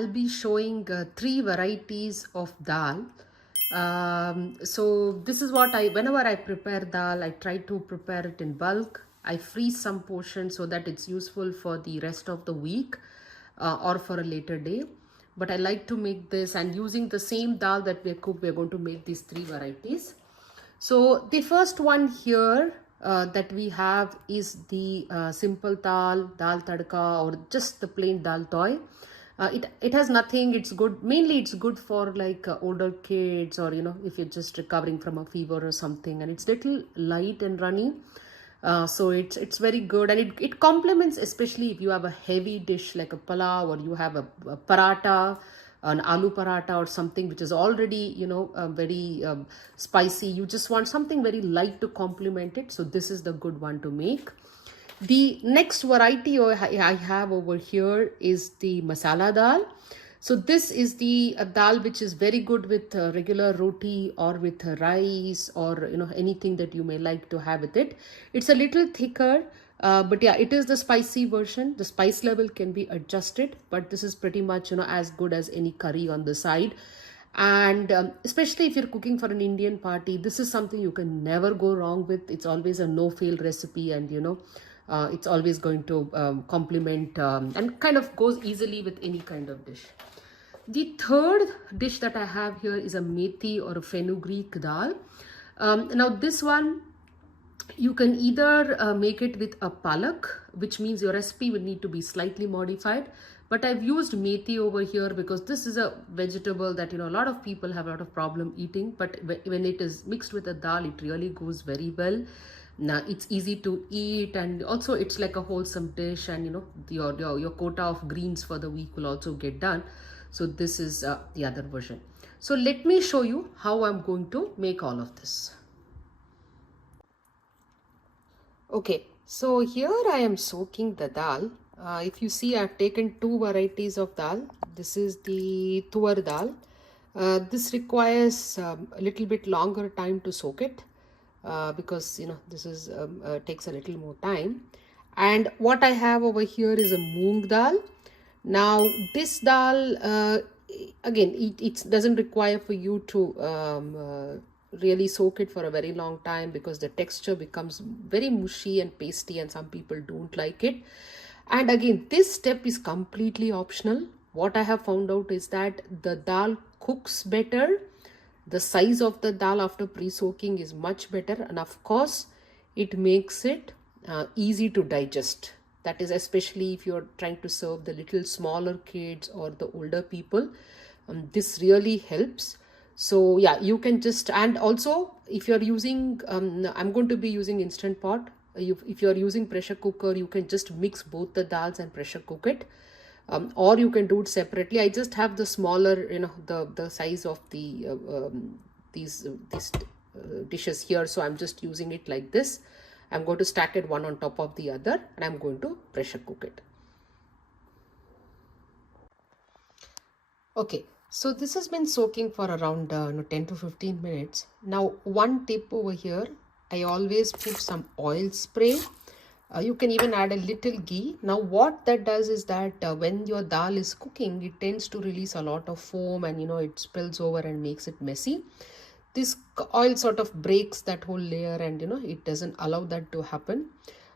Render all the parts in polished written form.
I'll be showing three varieties of dal. So this is what whenever I prepare dal, I try to prepare it in bulk. I freeze some portion so that it's useful for the rest of the week or for a later day. But I like to make this, and using the same dal that we cook, we're going to make these three varieties. So the first one here that we have is the simple dal tadka, or just the plain dal toy. It has nothing. It's good. Mainly, it's good for like older kids, or if you're just recovering from a fever or something. And it's little light and runny. So it's very good, and it complements, especially if you have a heavy dish like a palav, or you have a paratha, an aloo paratha or something which is already very spicy. You just want something very light to complement it. So this is the good one to make. The next variety I have over here is the masala dal. So this is the dal which is very good with regular roti, or with rice, or anything that you may like to have with it. It's a little thicker, but yeah, it is the spicy version. The spice level can be adjusted, but this is pretty much as good as any curry on the side. And especially if you're cooking for an Indian party, this is something you can never go wrong with. It's always a no-fail recipe, and it's always going to complement and kind of goes easily with any kind of dish. The third dish that I have here is a methi or a fenugreek dal. Now this one, you can either make it with a palak, which means your recipe will need to be slightly modified. But I've used methi over here because this is a vegetable that a lot of people have a lot of problem eating. But when it is mixed with a dal, it really goes very well. Now it's easy to eat, and also it's like a wholesome dish, and your quota of greens for the week will also get done. So this is the other version. So let me show you how I'm going to make all of this. Okay, so here I am soaking the dal. If you see, I've taken two varieties of dal. This is the tuar dal. This requires a little bit longer time to soak it because this is takes a little more time. And what I have over here is a moong dal. Now this dal, again, it doesn't require for you to really soak it for a very long time, because the texture becomes very mushy and pasty, and some people don't like it. And again, this step is completely optional. What I have found out is that the dal cooks better. The size of the dal after pre-soaking is much better, and of course it makes it easy to digest. That is especially if you're trying to serve the little smaller kids or the older people. This really helps. So yeah, you can just, and also if you're using, I'm going to be using Instant Pot. If you're using pressure cooker, you can just mix both the dals and pressure cook it. Or you can do it separately. I just have the smaller, the size of the these dishes here. So I'm just using it like this. I'm going to stack it one on top of the other, and I'm going to pressure cook it. Okay, so this has been soaking for around 10 to 15 minutes. Now, one tip over here, I always put some oil spray. You can even add a little ghee. Now what that does is that when your dal is cooking, it tends to release a lot of foam, and it spills over and makes it messy. This oil sort of breaks that whole layer, and it doesn't allow that to happen.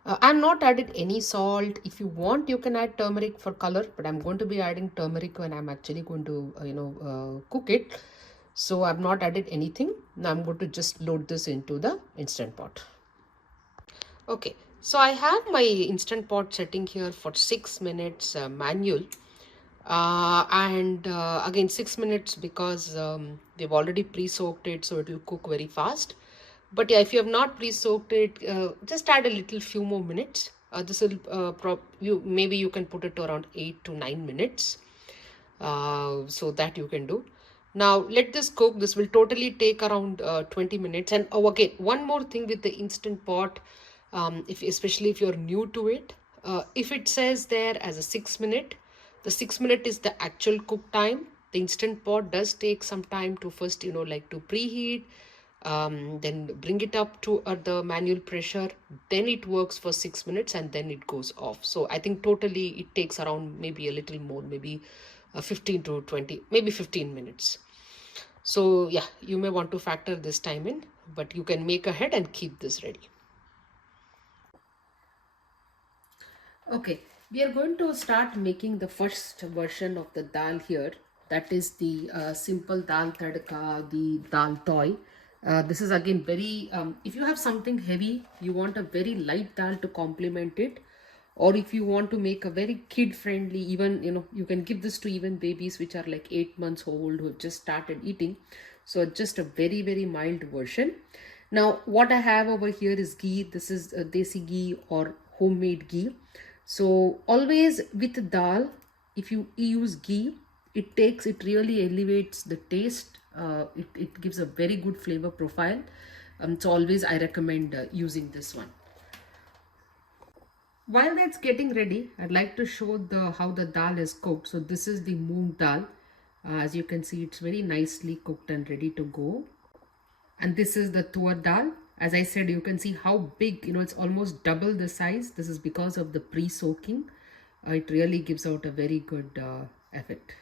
I'm not added any salt. If you want, you can add turmeric for color, but I'm going to be adding turmeric when I'm actually going to cook it. So I've not added anything. Now I'm going to just load this into the Instant Pot. Okay, so I have my Instant Pot setting here for 6 minutes manual. And again, 6 minutes because we've already pre-soaked it, so it will cook very fast. But yeah, if you have not pre-soaked it, just add a little few more minutes. This will maybe you can put it to around 8 to 9 minutes. So that you can do. Now let this cook. This will totally take around 20 minutes. And again, one more thing with the Instant Pot, especially if you're new to it, if it says there as a 6 minute, the 6 minute is the actual cook time. The Instant Pot does take some time to first, like to preheat, then bring it up to the manual pressure, then it works for 6 minutes, and then it goes off. So I think totally it takes around maybe a little more, maybe 15 to 20, maybe 15 minutes. So yeah, you may want to factor this time in, but you can make ahead and keep this ready. Okay, we are going to start making the first version of the dal here. That is the simple dal tadka, the dal toy. This is again very, if you have something heavy, you want a very light dal to complement it. Or if you want to make a very kid friendly, even, you can give this to even babies which are like 8 months old who have just started eating. So just a very, very mild version. Now, what I have over here is ghee. This is desi ghee or homemade ghee. So always with dal, if you use ghee, it really elevates the taste. It gives a very good flavor profile. So always I recommend using this one. While that's getting ready, I'd like to show the how the dal is cooked. So this is the moong dal. As you can see, it's very nicely cooked and ready to go. And this is the tur dal. As I said, you can see how big, it's almost double the size. This is because of the pre-soaking. It really gives out a very good effect.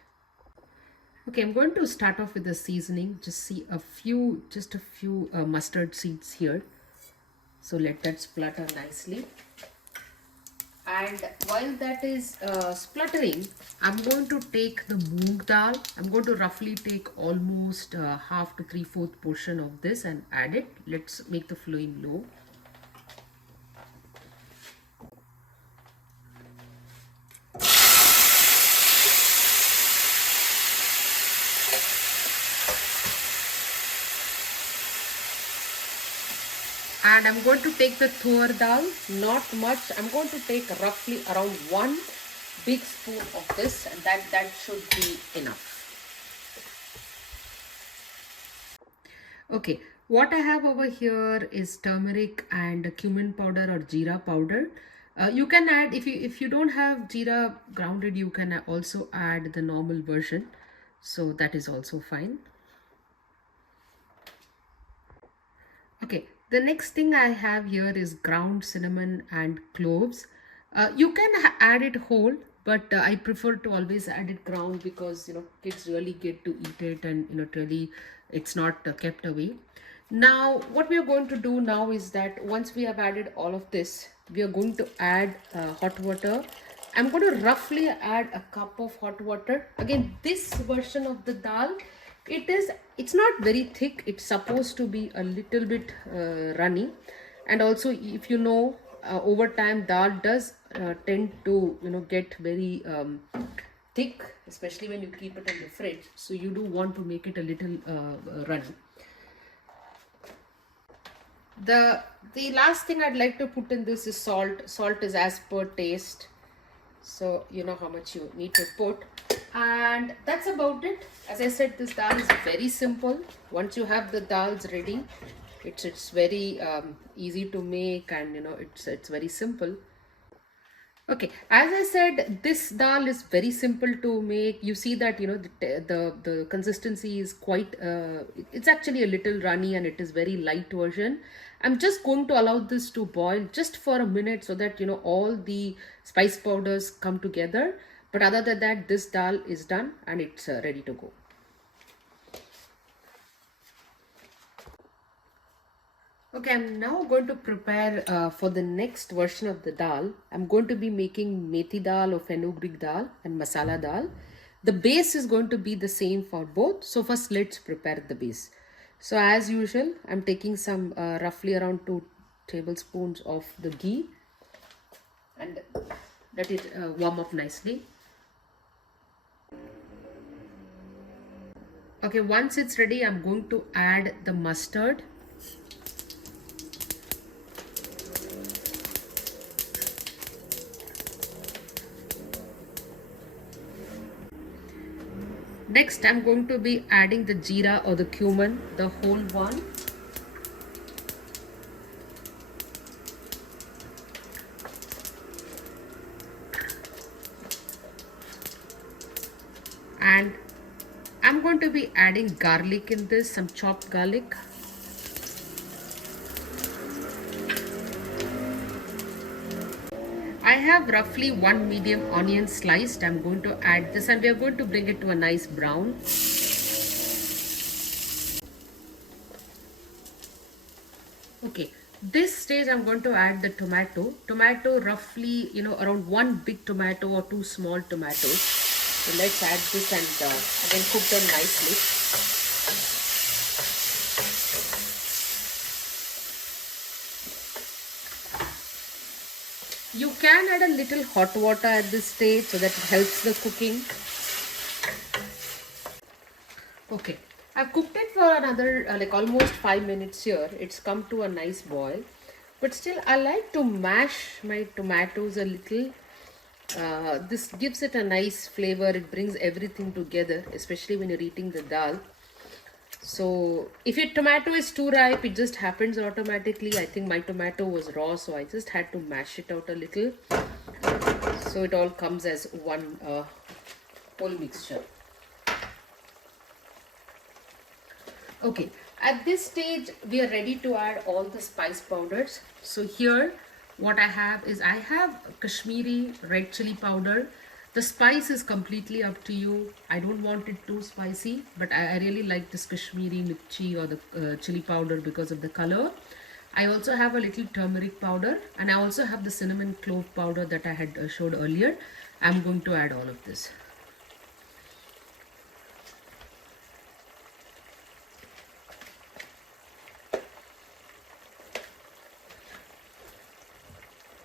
Okay, I'm going to start off with the seasoning. Just a few mustard seeds here. So let that splutter nicely. And while that is spluttering, I'm going to take the moong dal. I'm going to roughly take almost half to 3/4 portion of this and add it. Let's make the flame low. And I'm going to take the tur dal, not much. I'm going to take roughly around 1 big spoon of this, and that should be enough. Okay, what I have over here is turmeric and cumin powder or jeera powder. You can add, if you don't have jeera grounded, you can also add the normal version. So that is also fine. Okay, the next thing I have here is ground cinnamon and cloves. You can add it whole, but I prefer to always add it ground because kids really get to eat it, and really it's not kept away. Now what we are going to do now is that once we have added all of this, we are going to add hot water. I'm going to roughly add a cup of hot water. Again, this version of the dal, it's not very thick. It's supposed to be a little bit runny. And also, if over time dal does tend to get very thick, especially when you keep it in the fridge. So you do want to make it a little runny. The last thing I'd like to put in this is salt. Salt is as per taste, so you know how much you need to put. And that's about it. As I said, this dal is very simple. Once you have the dals ready, it's very easy to make, and it's very simple. Okay, as I said, this dal is very simple to make. You see that the consistency is quite it's actually a little runny, and it is very light version. I'm just going to allow this to boil just for a minute so that all the spice powders come together. But other than that, this dal is done and it's ready to go. Okay, I'm now going to prepare for the next version of the dal. I'm going to be making methi dal or fenugreek dal and masala dal. The base is going to be the same for both. So first let's prepare the base. So as usual, I'm taking some roughly around 2 tablespoons of the ghee and let it warm up nicely. Okay, once it's ready, I'm going to add the mustard. Next, I'm going to be adding the jeera or the cumin, the whole one. And I'm going to be adding garlic in this, some chopped garlic. I have roughly one medium onion sliced. I'm going to add this and we are going to bring it to a nice brown. Okay, this stage I'm going to add the tomato. Tomato roughly, around one big tomato or two small tomatoes. So let's add this and again cook them nicely. You can add a little hot water at this stage so that it helps the cooking. Okay, I've cooked it for another like almost 5 minutes here. It's come to a nice boil. But still, I like to mash my tomatoes a little. This gives it a nice flavor. It brings everything together, especially when you're eating the dal. So if your tomato is too ripe, it just happens automatically. I think my tomato was raw, so I just had to mash it out a little. So it all comes as one whole mixture. Okay, at this stage, we are ready to add all the spice powders. So here, what I have is I have Kashmiri red chili powder. The spice is completely up to you. I don't want it too spicy, but I really like this Kashmiri mirchi or the chili powder because of the color. I also have a little turmeric powder and I also have the cinnamon clove powder that I had showed earlier. I'm going to add all of this.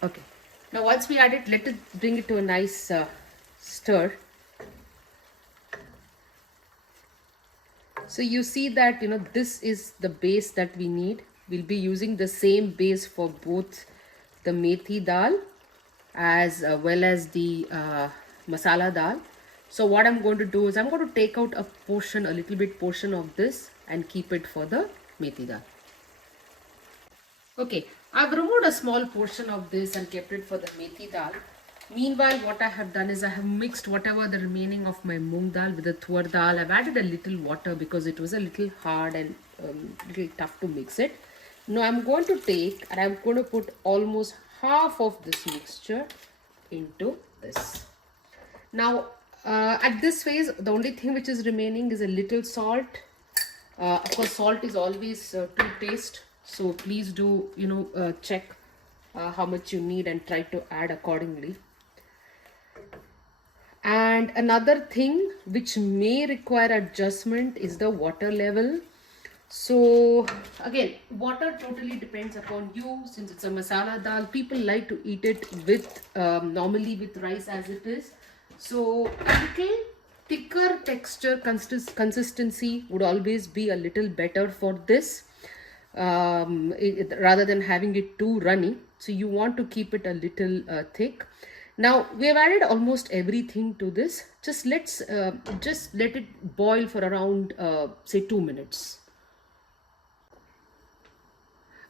Okay, now once we add it, let it bring it to a nice stir. So you see that this is the base that we need. We'll be using the same base for both the methi dal as well as the masala dal. So what I'm going to do is I'm going to take out a little bit portion of this and keep it for the methi dal. Okay, I've removed a small portion of this and kept it for the methi dal. Meanwhile, what I have done is I have mixed whatever the remaining of my moong dal with the tur dal. I've added a little water because it was a little hard and little tough to mix it. Now I'm going to take and I'm going to put almost half of this mixture into this. Now at this phase, the only thing which is remaining is a little salt. Of course, salt is always to taste. So please do, check how much you need and try to add accordingly. And another thing which may require adjustment is the water level. So again, water totally depends upon you. Since it's a masala dal, people like to eat it with normally with rice as it is. So a little thicker texture consistency would always be a little better for this. Rather than having it too runny. So you want to keep it a little thick. Now we have added almost everything to this. Just let it boil for around say 2 minutes.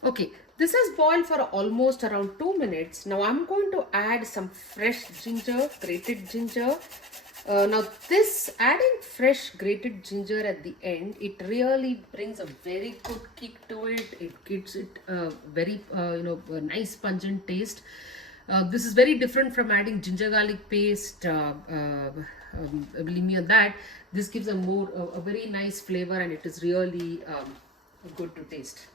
Okay, this has boiled for almost around 2 minutes. Now I'm going to add some fresh ginger, grated ginger. Now this adding fresh grated ginger at the end, it really brings a very good kick to it. It gives it a very a nice pungent taste. This is very different from adding ginger garlic paste. Believe me on that. This gives a very nice flavor and it is really good to taste.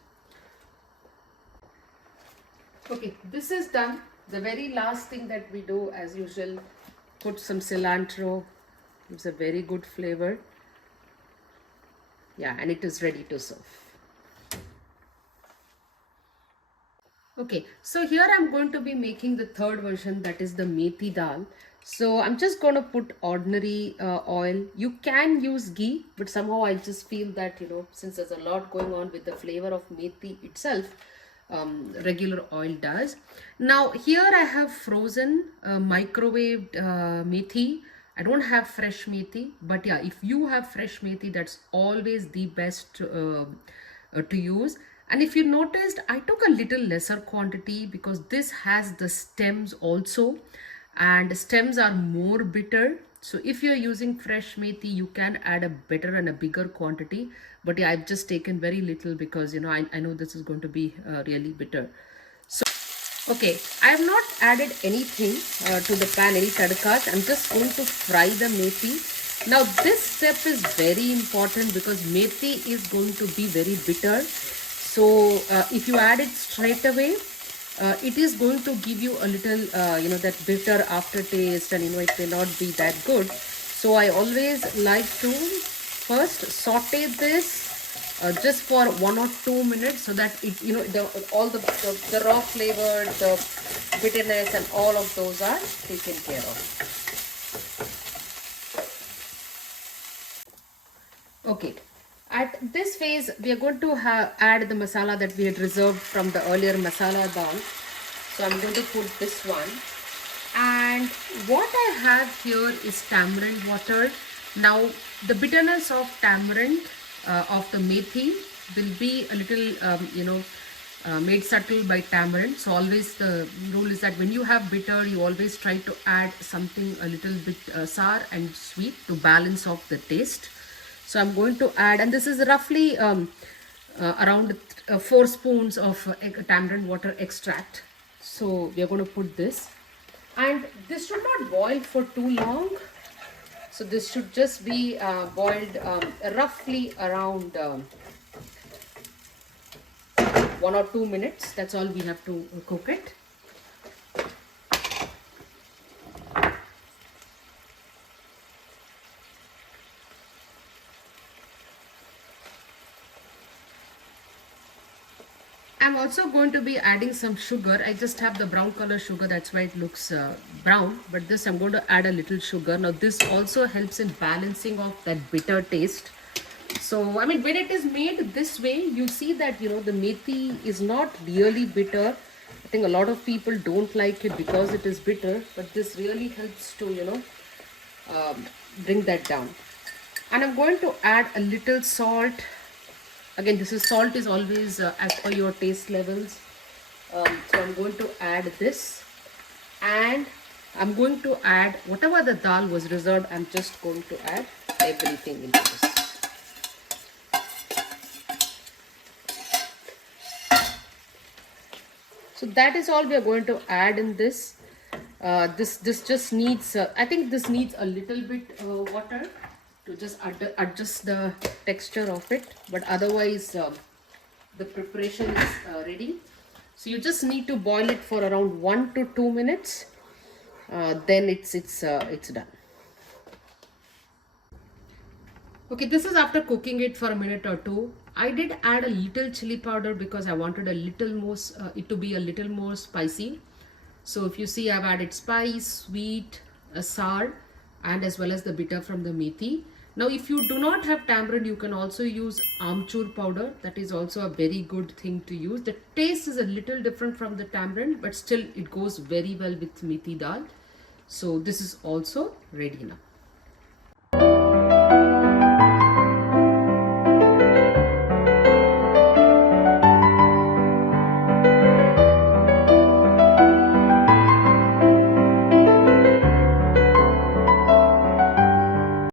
Okay, this is done. The very last thing that we do as usual, put some cilantro, gives a very good flavor. Yeah, and it is ready to serve. Okay, so here I'm going to be making the third version, that is the methi dal. So I'm just going to put ordinary oil. You can use ghee, but somehow I just feel that, since there's a lot going on with the flavor of methi itself, regular oil does. Now here I have frozen microwaved methi. I don't have fresh methi, but yeah, if you have fresh methi, that's always the best to use. And if you noticed, I took a little lesser quantity because this has the stems also, and stems are more bitter. So if you're using fresh methi, you can add a better and a bigger quantity. But yeah, I've just taken very little because, I know this is going to be really bitter. Okay, I have not added anything to the pan, any tadkas. I'm just going to fry the methi. Now this step is very important because methi is going to be very bitter. So if you add it straight away, it is going to give you a little, that bitter aftertaste, and it may not be that good. So I always like to first saute this just for 1 or 2 minutes, so that it all the raw flavor, the bitterness, and all of those are taken care of. Okay, at this phase we are going to add the masala that we had reserved from the earlier masala dal. So I'm going to put this one, and what I have here is tamarind water. Now the bitterness of tamarind, of the methi, will be a little made subtle by tamarind. So always the rule is that when you have bitter, you always try to add something a little bit sour and sweet to balance off the taste. So I'm going to add, and this is roughly around 4 spoons of tamarind water extract. So we are going to put this, and this should not boil for too long. So this should just be boiled roughly around 1 or 2 minutes. That's all we have to cook it. I'm also going to be adding some sugar. I just have the brown color sugar, that's why it looks brown. But this, I'm going to add a little sugar. Now this also helps in balancing of that bitter taste. So I mean, when it is made this way, you see that the methi is not really bitter. I think a lot of people don't like it because it is bitter, but this really helps to bring that down. And I'm going to add a little salt. Again, salt is always as per your taste levels. So I'm going to add this, and I'm going to add whatever the dal was reserved. I'm just going to add everything into this. So that is all we are going to add in this. This just needs, I think this needs a little bit water to just adjust the texture of it, but otherwise the preparation is ready. So you just need to boil it for around 1 to 2 minutes. Then it's done. Okay, this is after cooking it for a minute or two. I did add a little chili powder because I wanted a little more it to be a little more spicy. So if you see, I've added spice, sweet, sour, and as well as the bitter from the methi. Now if you do not have tamarind, you can also use amchur powder. That is also a very good thing to use. The taste is a little different from the tamarind, but still it goes very well with methi dal. So this is also ready now.